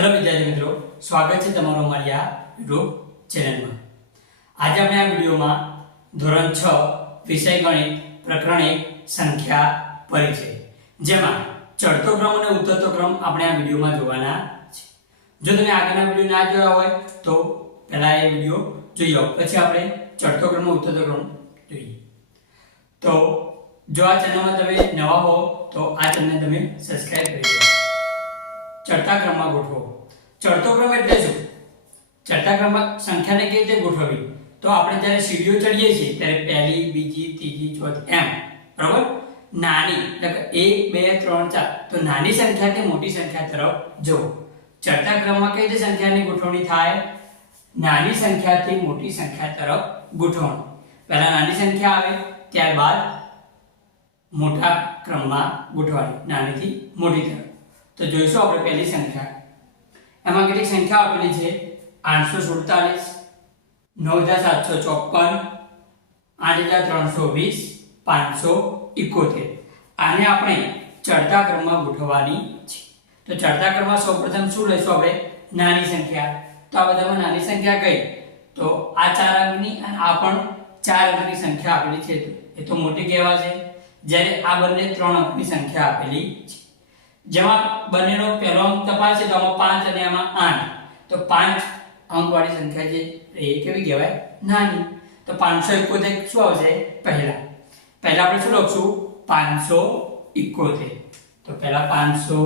Hello વિદ્યાર્થી મિત્રો, સ્વાગત છે તમારું અમારી આ યુટ્યુબ ચેનલમાં. આજે આપણે આ વિડીયોમાં ધોરણ છ, વિષય ગણિત પ્રકરણ એક સંખ્યા, પરિચય. જેમાં ચડતો ક્રમ અને ઉતરતો ક્રમ આપણે આ વિડીયોમાં જોવાના છે. જો તમે આગળના વીડિયો ના જોયા હોય, તો પહેલા એ વીડિયો જોઈ પછી આપણે ચડતો ક્રમ ઉતરતો ક્રમ જોઈએ. તો જો આ ચેનલમાં તમે નવા હો, તો આ ચેનલ તમે સબસ્ક્રાઇબ કરી દો ચડતા ક્રમમાં ગોઠવો. ચડતો ક્રમ એટલે શું? ચડતા ક્રમમાં સંખ્યાને કેવી રીતે ગોઠવવી? તો આપણે જ્યારે સીડીઓ ચડીએ છીએ, ત્યારે પહેલી, બીજી, ત્રીજી, ચોથી, એમ. બરાબર? નાની એટલે એક, બે, ત્રણ, ચાર. તો નાની સંખ્યા કે મોટી સંખ્યા તરફ જો ચડતા ક્રમમાં કઈ રીતે સંખ્યાની ગોઠવણી થાય? નાની સંખ્યાથી મોટી સંખ્યા તરફ ગોઠવણી. પહેલા નાની સંખ્યા આવે, ત્યારબાદ મોટા ક્રમમાં ગોઠવાની નાનીથી મોટી તરફ. તો જોઈશું આપણે પહેલી સંખ્યા. એમાં કેટલી સંખ્યા આપેલી છે? આઠસો સુડતાલીસ, નવ હજાર સાતસો ચોપન આઠ હજાર ત્રણસો વીસ, પાંચસો ઇકોતેર આને આપણે ચડતા ક્રમમાં ગોઠવવાની છે. તો ચડતા ક્રમમાં સૌપ્રથમ શું લઈશું આપણે? નાની સંખ્યા. તો આ બધામાં નાની સંખ્યા કઈ? તો આ ચાર અંકની અને આ પણ ચાર અંકની સંખ્યા આપેલી છે. એ તો મોટી કહેવાશે. જ્યારે આ બંને ત્રણ અંકની સંખ્યા આપેલી છે. જેમાં બંનેનો પહેલો અંક તપાસે તો આમાં પાંચ અને આમાં આઠ. તો પાંચ અંકવાળી સંખ્યા છે એ કેવી કહેવાય? નાની. તો પાંચસો એકોતેર શું આવશે? પહેલા. પહેલા આપણે શું લખશું? પાંચસો ઇકોતેર તો પહેલા પાંચસો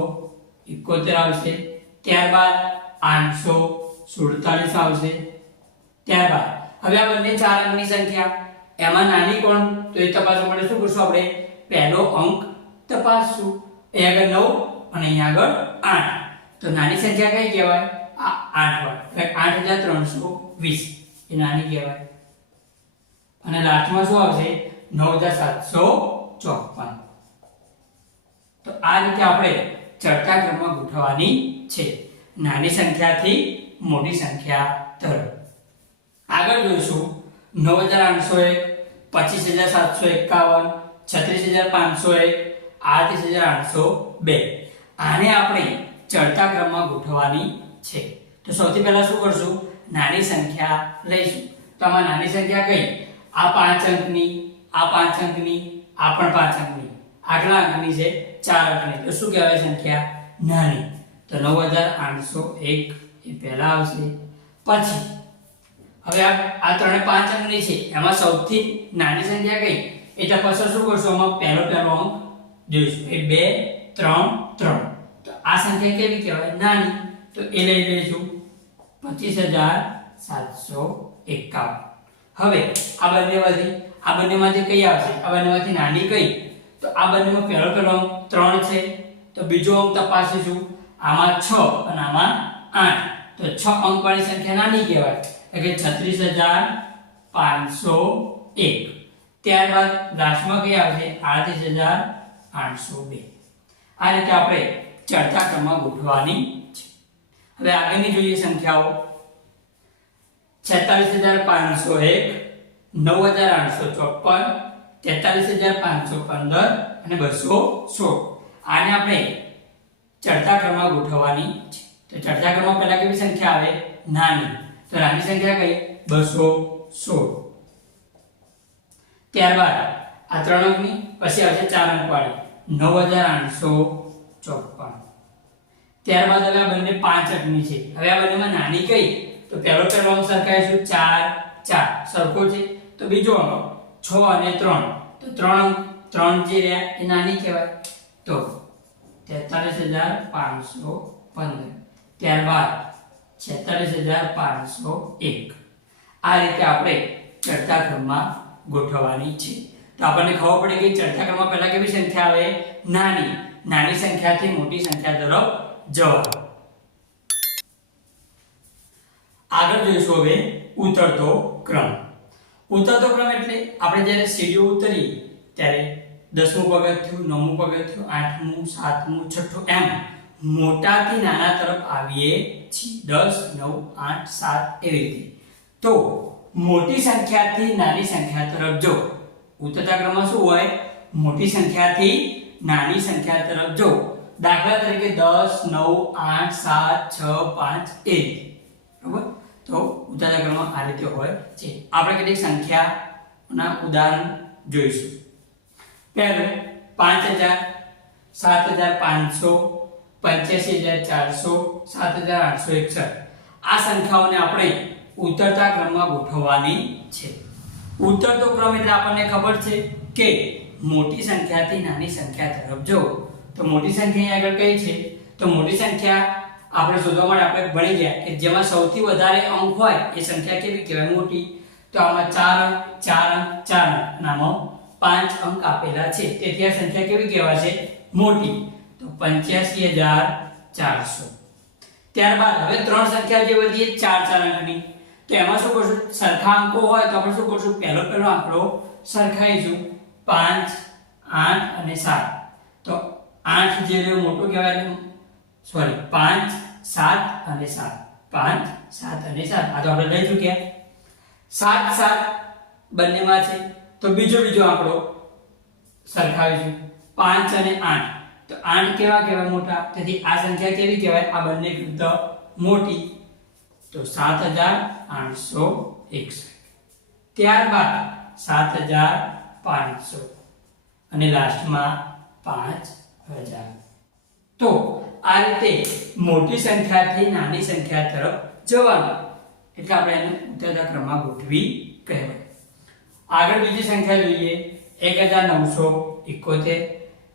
ઇકોતેર આવશે. ત્યારબાદ આઠસો સુડતાલીસ આવશે. ત્યારબાદ. હવે આ બંને ચાર અંકની સંખ્યા. એમાં નાની કોણ? તો એ તપાસવા માટે શું કરશું આપણે? પહેલો અંક તપાસશું. આગળ નવ અને અહીંયા આગળ આઠ. તો નાની સંખ્યા કઈ કહેવાય? આ આઠ વાર આઠ હજાર ત્રણસો વીસ. એ નાની કહેવાય. અને લાસ્ટમાં શું આવશે? નવ હજાર સાતસો ચોપન. તો આ રીતે આપણે ચડતા ક્રમમાં ગોઠવવાની છે. નાની સંખ્યાથી મોટી સંખ્યા તરફ આગળ જોઈશું. નવ હજાર આઠસો એક, પચીસ હજાર સાતસો એકાવન, છત્રીસ હજાર પાંચસો એક આડત્રીસ હજાર આઠસો બે. આને આપણે ચડતા ક્રમમાં ગોઠવવાની છે. તો સૌથી પહેલા શું કરશું? નાની સંખ્યા લઈશું. તો આમાં નાની સંખ્યા કઈ? આ પાંચ અંકની, આ પાંચ અંકની, આ પણ પાંચ અંકની. આટલા અંકની છે ચાર અંકની. તો શું કહેવાય સંખ્યા? નાની. તો નવ હજાર આઠસો એક એ પહેલા આવશે. પછી, હવે આ આ ત્રણે પાંચ અંકની છે. એમાં સૌથી નાની સંખ્યા કઈ? એ તપાસો શું કરશો? આમાં પહેલો પહેલો અંક જોઈશું. એ બે, ત્રણ ત્રણ. તો આ સંખ્યા કેવી કહેવાય? નાની. તો એ લઈ લઈશું. પચીસ હજાર સાતસો એકાવન. હવે આ બંનેમાંથી આ બંનેમાંથી કઈ આવશે? આ બંનેમાંથી નાની કઈ? તો આ બંનેમાં પહેલો ત્રણ છે. તો બીજો અંક તપાસીશું. આમાં છ અને આમાં આઠ. તો છ અંક વાળી સંખ્યા નાની કહેવાય. એટલે છત્રીસ હજાર પાંચસો એક. ત્યારબાદ લાસ્ટમાં કઈ આવશે? આડત્રીસ હજાર આઠસો બે. આ રીતે આપણે ચડતા ક્રમમાં ગોઠવવાની છે. હવે આગળની જોઈએ સંખ્યાઓ. છેતાલીસ હજાર પાંચસો એક, નવ હજાર આઠસો ચોપન, તેતાલીસ હજાર પાંચસો પંદર અને બસો સોળ. આને આપણે ચડતા ક્રમમાં ગોઠવવાની છે. તો ચડતા ક્રમમાં પહેલા કેવી સંખ્યા આવે? નાની. તો નાની સંખ્યા કઈ? બસો સોળ. ત્યારબાદ આ ત્રણ અંકની. પછી આવશે ચાર અંક વાળી. નવ હજાર આઠસો ચોપન. ત્યારબાદ હવે આ બંને પાંચ અંકની છે. હવે આ બંનેમાં નાની કઈ? તો પહેલો અંક સરખાઈશું ચાર ચાર. સરખો છે. તો બીજો અંક છ અને ત્રણ. તો ત્રણ અંક ત્રણ જે રહ્યા એ નાની કહેવાય. તો તેતાલીસ હજાર પાંચસો પંદર. ત્યારબાદ છેતાલીસ હજાર પાંચસો એક. આ રીતે આપણે ચડતા ક્રમમાં ગોઠવવાની છે. તો આપણને ખબર પડે કે ચડતા ક્રમમાં પહેલા કેવી સંખ્યા આવે? નાની. નાની સંખ્યાથી મોટી સંખ્યા તરફ જવા. આગળ જોઈશું હવે ઉતરતો ક્રમ. ઉતરતો ક્રમ એટલે આપણે જ્યારે સીડીઓ ઉતરી, ત્યારે દસમું પગથિયું, નવમું પગથિયું, આઠમું, સાતમું, છઠ્ઠું, એમ મોટાથી નાના તરફ આવીએ છીએ. દસ, નવ, આઠ, સાત એવી રીતે. તો મોટી સંખ્યાથી નાની સંખ્યા તરફ જો. ઉતરતા ક્રમમાં શું હોય? મોટી સંખ્યાથી નાની સંખ્યા તરફ જો. દાખલા તરીકે દસ, નવ, આઠ, સાત, છ, પાંચ એ રીતે બરોબર? તો ઉતરતા ક્રમમાં આ રીતે હોય છે. આપણે કેટલીક સંખ્યાના ઉદાહરણ જોઈશું. પહેલું, પાંચ હજાર, સાત હજાર પાંચસો, પંચ્યાસી હજાર ચારસો, સાત હજાર આઠસો એકસઠ. આ સંખ્યાઓને આપણે ઉતરતા ક્રમમાં ગોઠવવાની છે. ઉતરતો ક્રમ એટલે આપણને ખબર છે કે મોટી સંખ્યાથી નાની સંખ્યા તરફ જો, તો મોટી સંખ્યા આગળ કઈ છે? તો મોટી સંખ્યા આપણે શોધવા માટે આપણે ભણી ગયા કે જેમાં સૌથી વધારે અંક હોય એ સંખ્યા કેવી કહેવાય? મોટી. તો આમાં ચાર અંક ચાર અંક ચાર અંક નામો પાંચ અંક આપેલા છે. તેથી આ સંખ્યા કેવી કહેવાશે મોટી. તો પંચ્યાસી હજાર ચારસો. ત્યારબાદ હવે ત્રણ સંખ્યા જે વધી ચાર ચાર અંકની. તો એમાં શું કરશું? સરખા અંકો હોય તો આપણે શું કરશું? પહેલો પહેલો આંકડો સરખાઈશું પાંચ, આઠ અને સાત. તો આઠ જે રહ્યો મોટો કહેવાય સોરી પાંચ, સાત અને સાત. પાંચ, સાત અને સાત. આ તો આપણે લઈ ચૂક્યા. સાત સાત બંનેમાં છે. તો બીજો બીજો આંકડો સરખાવીશું પાંચ અને આઠ. તો આઠ કેવા કહેવાય મોટા? તેથી આ સંખ્યા કેવી કહેવાય? આ બંને શુદ્ધ મોટી તો સાત હજાર આઠસો એકસઠ. ત્યારબાદ સાત હજાર પાંચસો. અને લાસ્ટમાં પાંચ હજાર. તો આ રીતે મોટી સંખ્યાથી નાની સંખ્યા તરફ જવાનું. એટલે આપણે એને ઉતરતા ક્રમમાં ગોઠવી કહેવાય. આગળ બીજી સંખ્યા જોઈએ. એક હજાર નવસો એકોતેર,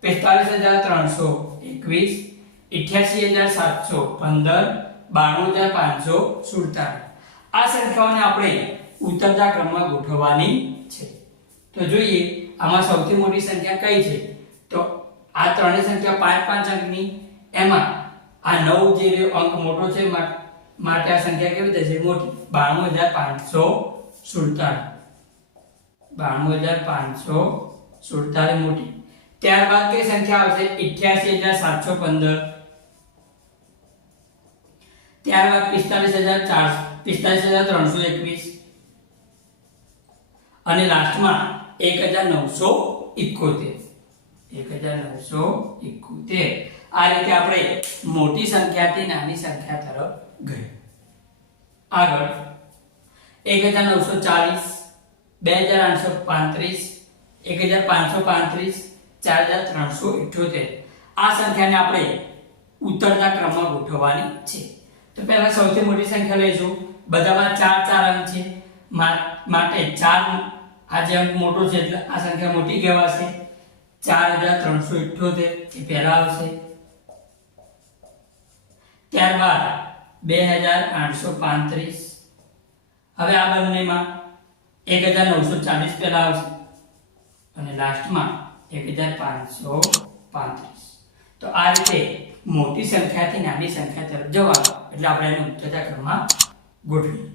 પિસ્તાલીસ હજાર ત્રણસો એકવીસ, અઠ્યાસી હજાર સાતસો પંદર બાણું હજાર પાંચસો સુડતાલીસ. આ સંખ્યાઓને આપણે ઉતરતા ક્રમમાં ગોઠવવાની છે. તો જોઈએ, આમાં સૌથી મોટી સંખ્યા કઈ છે? તો આ ત્રણેય સંખ્યા પાંચ પાંચ અંકની, એમાં આ નવ જે અંક મોટો છે માટે આ સંખ્યા કેવી થશે? મોટી. બાણું હજાર પાંચસો સુડતાલીસ. બાણું હજાર પાંચસો સુડતાલીસ મોટી. ત્યારબાદ કઈ સંખ્યા આવશે? અઠ્યાસી હજાર સાતસો પંદર. ત્યારબાદ પિસ્તાલીસ હજાર ચાર પિસ્તાલીસ હજાર ત્રણસો એકવીસ. અને લાસ્ટમાં એક હજાર નવસો ઇકોતેર. એક હજાર નવસો ઇકોતેર. આ રીતે આપણે મોટી સંખ્યાથી નાની સંખ્યા તરફ ગઈ. આગળ એક હજાર નવસો ચાલીસ, બે હજાર આઠસો પાંત્રીસ, એક હજાર પાંચસો પાંત્રીસ, ચાર હજાર ત્રણસો ઇઠ્યોતેર આ સંખ્યાને આપણે ઉતરતા ક્રમમાં ગોઠવવાની છે. તો પહેલા સૌથી મોટી સંખ્યા લઈશું બધામાં ચાર ચાર અંક છે. માટે ચાર આ જે અંક મોટો છે એટલે આ સંખ્યા મોટી કહેવાશે. ચાર હજાર ત્રણસો ઇઠ્યોતેર એ પહેલા આવશે. ત્યારબાદ બે હજાર આઠસો પાંત્રીસ. હવે આ બંનેમાં એક હજાર નવસો ચાલીસ પહેલા આવશે. અને લાસ્ટમાં એક હજાર પાંચસો પાંત્રીસ. તો આ રીતે મોટી સંખ્યાથી નાની સંખ્યા તરફ જવાનું એટલે આપણે એને ઉત્તરતા ક્રમમાં ગોઠવીએ.